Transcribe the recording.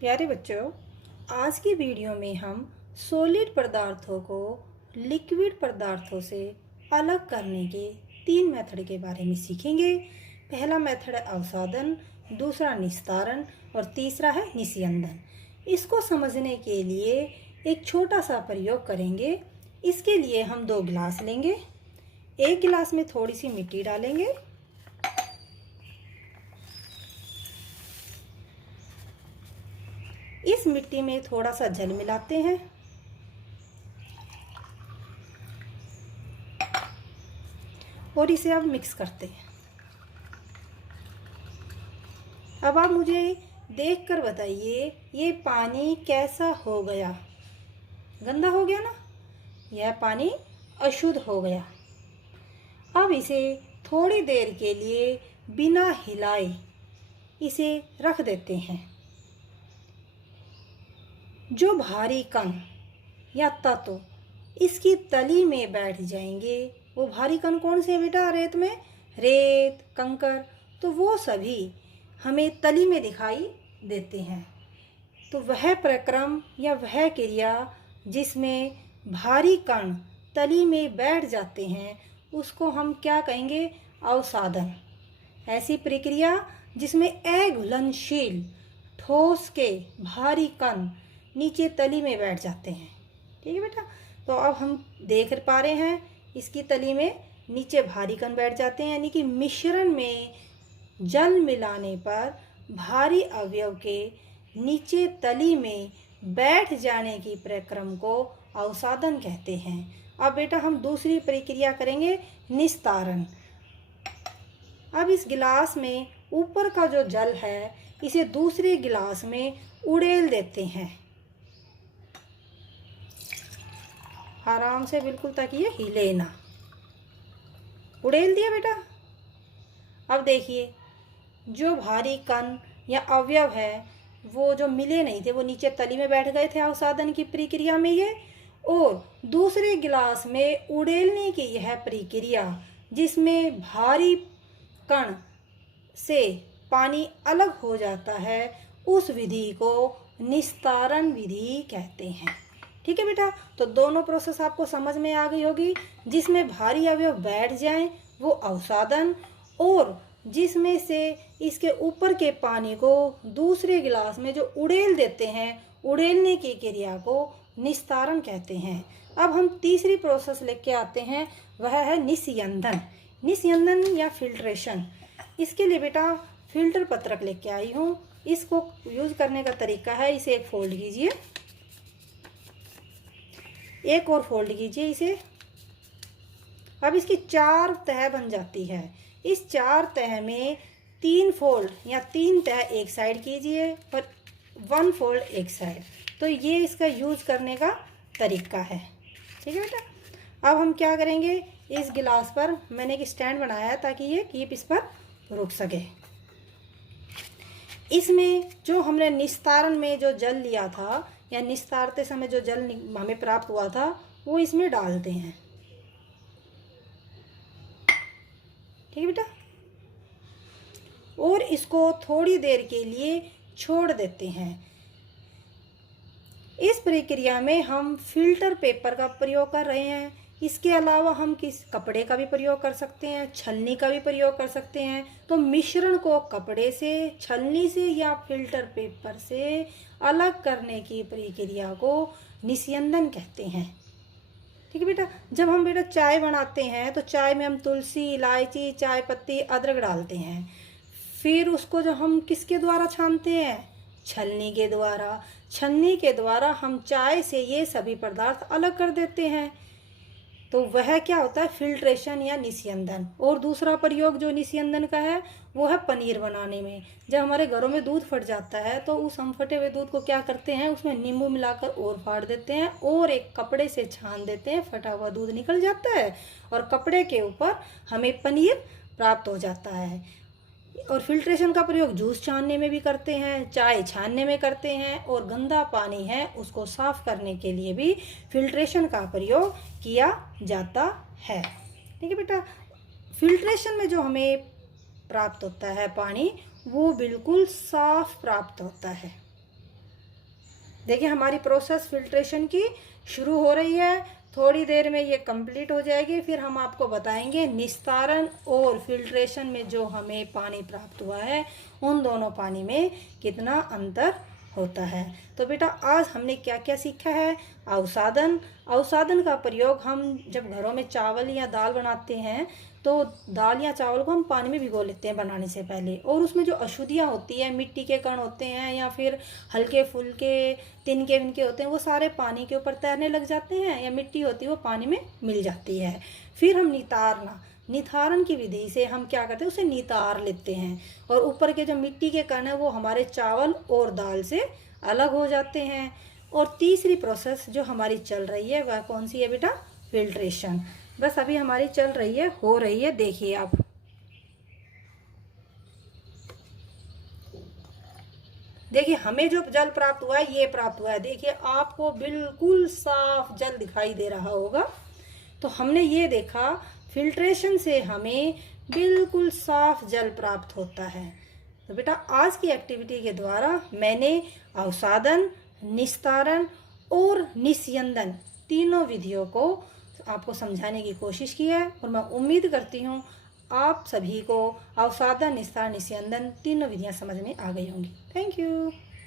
प्यारे बच्चों, आज की वीडियो में हम सॉलिड पदार्थों को लिक्विड पदार्थों से अलग करने के 3 मेथड के बारे में सीखेंगे। पहला मेथड है अवसादन, दूसरा निस्तारण और तीसरा है निस्यंदन। इसको समझने के लिए एक छोटा सा प्रयोग करेंगे। इसके लिए हम 2 गिलास लेंगे। एक गिलास में थोड़ी सी मिट्टी डालेंगे। इस मिट्टी में थोड़ा सा जल मिलाते हैं और इसे अब मिक्स करते हैं। अब आप मुझे देखकर बताइए, ये पानी कैसा हो गया? गंदा हो गया ना? यह पानी अशुद्ध हो गया। अब इसे थोड़ी देर के लिए बिना हिलाए इसे रख देते हैं। जो भारी कण या तत्व इसकी तली में बैठ जाएंगे, वो भारी कण कौन से हैं बेटा? रेत में रेत, कंकर, तो वो सभी हमें तली में दिखाई देते हैं। तो वह प्रक्रम या वह क्रिया जिसमें भारी कण तली में बैठ जाते हैं, उसको हम क्या कहेंगे? अवसादन। ऐसी प्रक्रिया जिसमें अघुलनशील ठोस के भारी कण नीचे तली में बैठ जाते हैं। ठीक है बेटा? तो अब हम देख पा रहे हैं इसकी तली में नीचे भारी कण बैठ जाते हैं, यानी कि मिश्रण में जल मिलाने पर भारी अवयव के नीचे तली में बैठ जाने की प्रक्रम को अवसादन कहते हैं। अब बेटा हम दूसरी प्रक्रिया करेंगे, निस्तारण। अब इस गिलास में ऊपर का जो जल है, इसे दूसरे गिलास में उड़ेल देते हैं आराम से, बिल्कुल, ताकि ये हिले ना। उड़ेल दिया बेटा। अब देखिए, जो भारी कण या अवयव है वो जो मिले नहीं थे, वो नीचे तली में बैठ गए थे अवसादन की प्रक्रिया में ये, और दूसरे गिलास में उड़ेलने की यह प्रक्रिया जिसमें भारी कण से पानी अलग हो जाता है, उस विधि को निस्तारण विधि कहते हैं। ठीक है बेटा? तो दोनों प्रोसेस आपको समझ में आ गई होगी। जिसमें भारी अवयव बैठ जाएं वो अवसादन, और जिसमें से इसके ऊपर के पानी को दूसरे गिलास में जो उड़ेल देते हैं, उड़ेलने की क्रिया को निस्तारण कहते हैं। अब हम तीसरी प्रोसेस लेके आते हैं, वह है निस्यंदन। निस्यंदन या फिल्ट्रेशन। इसके लिए बेटा फिल्टर पत्रक लेके आई हूँ। इसको यूज करने का तरीका है, इसे एक फोल्ड कीजिए, एक और फोल्ड कीजिए इसे। अब इसकी 4 तह बन जाती है। इस 4 तह में 3 फोल्ड या 3 तह एक साइड कीजिए और 1 फोल्ड एक साइड। तो ये इसका यूज करने का तरीका है। ठीक है बेटा? अब हम क्या करेंगे, इस गिलास पर मैंने एक स्टैंड बनाया है ताकि ये कीप इस पर रुक सके। इसमें जो हमने निस्तारण में जो जल लिया था या निस्तारते समय जो जल हमें प्राप्त हुआ था, वो इसमें डालते हैं। ठीक है बेटा? और इसको थोड़ी देर के लिए छोड़ देते हैं। इस प्रक्रिया में हम फिल्टर पेपर का प्रयोग कर रहे हैं। इसके अलावा हम किस कपड़े का भी प्रयोग कर सकते हैं, छलनी का भी प्रयोग कर सकते हैं। तो मिश्रण को कपड़े से, छलनी से या फिल्टर पेपर से अलग करने की प्रक्रिया को निस्यंदन कहते हैं। ठीक है बेटा? जब हम बेटा चाय बनाते हैं तो चाय में हम तुलसी, इलायची, चाय पत्ती, अदरक डालते हैं। फिर उसको जो हम किसके द्वारा छानते हैं? छलनी के द्वारा। छलनी के द्वारा हम चाय से ये सभी पदार्थ अलग कर देते हैं। तो वह क्या होता है? फिल्ट्रेशन या निस्यंदन। और दूसरा प्रयोग जो निस्यंदन का है वो है पनीर बनाने में। जब हमारे घरों में दूध फट जाता है तो उस हम फटे हुए दूध को क्या करते हैं, उसमें नींबू मिलाकर और फाड़ देते हैं और एक कपड़े से छान देते हैं, फटा हुआ दूध निकल जाता है और कपड़े के ऊपर हमें पनीर प्राप्त हो जाता है। और फिल्ट्रेशन का प्रयोग जूस छानने में भी करते हैं, चाय छानने में करते हैं, और गंदा पानी है उसको साफ करने के लिए भी फिल्ट्रेशन का प्रयोग किया जाता है। ठीक है बेटा? फिल्ट्रेशन में जो हमें प्राप्त होता है पानी, वो बिल्कुल साफ प्राप्त होता है। देखिए हमारी प्रोसेस फिल्ट्रेशन की शुरू हो रही है। थोड़ी देर में ये कंप्लीट हो जाएगी, फिर हम आपको बताएंगे निस्तारण और फिल्ट्रेशन में जो हमें पानी प्राप्त हुआ है उन दोनों पानी में कितना अंतर होता है। तो बेटा आज हमने क्या क्या सीखा है। अवसादन, अवसादन का प्रयोग हम जब घरों में चावल या दाल बनाते हैं तो दाल या चावल को हम पानी में भिगो लेते हैं बनाने से पहले, और उसमें जो अशुद्धियाँ होती हैं, मिट्टी के कण होते हैं या फिर हल्के फुल्के तिनके विनके होते हैं, वो सारे पानी के ऊपर तैरने लग जाते हैं, या मिट्टी होती है वो पानी में मिल जाती है। फिर हम निथारण की विधि से हम क्या करते हैं, उसे नितार लेते हैं, और ऊपर के जो मिट्टी के कण है वो हमारे चावल और दाल से अलग हो जाते हैं। और तीसरी प्रोसेस जो हमारी चल रही है वह कौन सी है बेटा, फिल्ट्रेशन। बस अभी हमारी चल रही है, हो रही है, देखिए आप। देखिए हमें जो जल प्राप्त हुआ है ये प्राप्त हुआ है, देखिए आपको बिल्कुल साफ जल दिखाई दे रहा होगा। तो हमने ये देखा फिल्ट्रेशन से हमें बिल्कुल साफ जल प्राप्त होता है। तो बेटा आज की एक्टिविटी के द्वारा मैंने अवसादन, निस्तारण और निस्यंदन तीनों विधियों को आपको समझाने की कोशिश की है, और मैं उम्मीद करती हूँ आप सभी को अवसादन, निस्तारण, निस्यंदन तीनों विधियाँ समझ में आ गई होंगी। Thank you.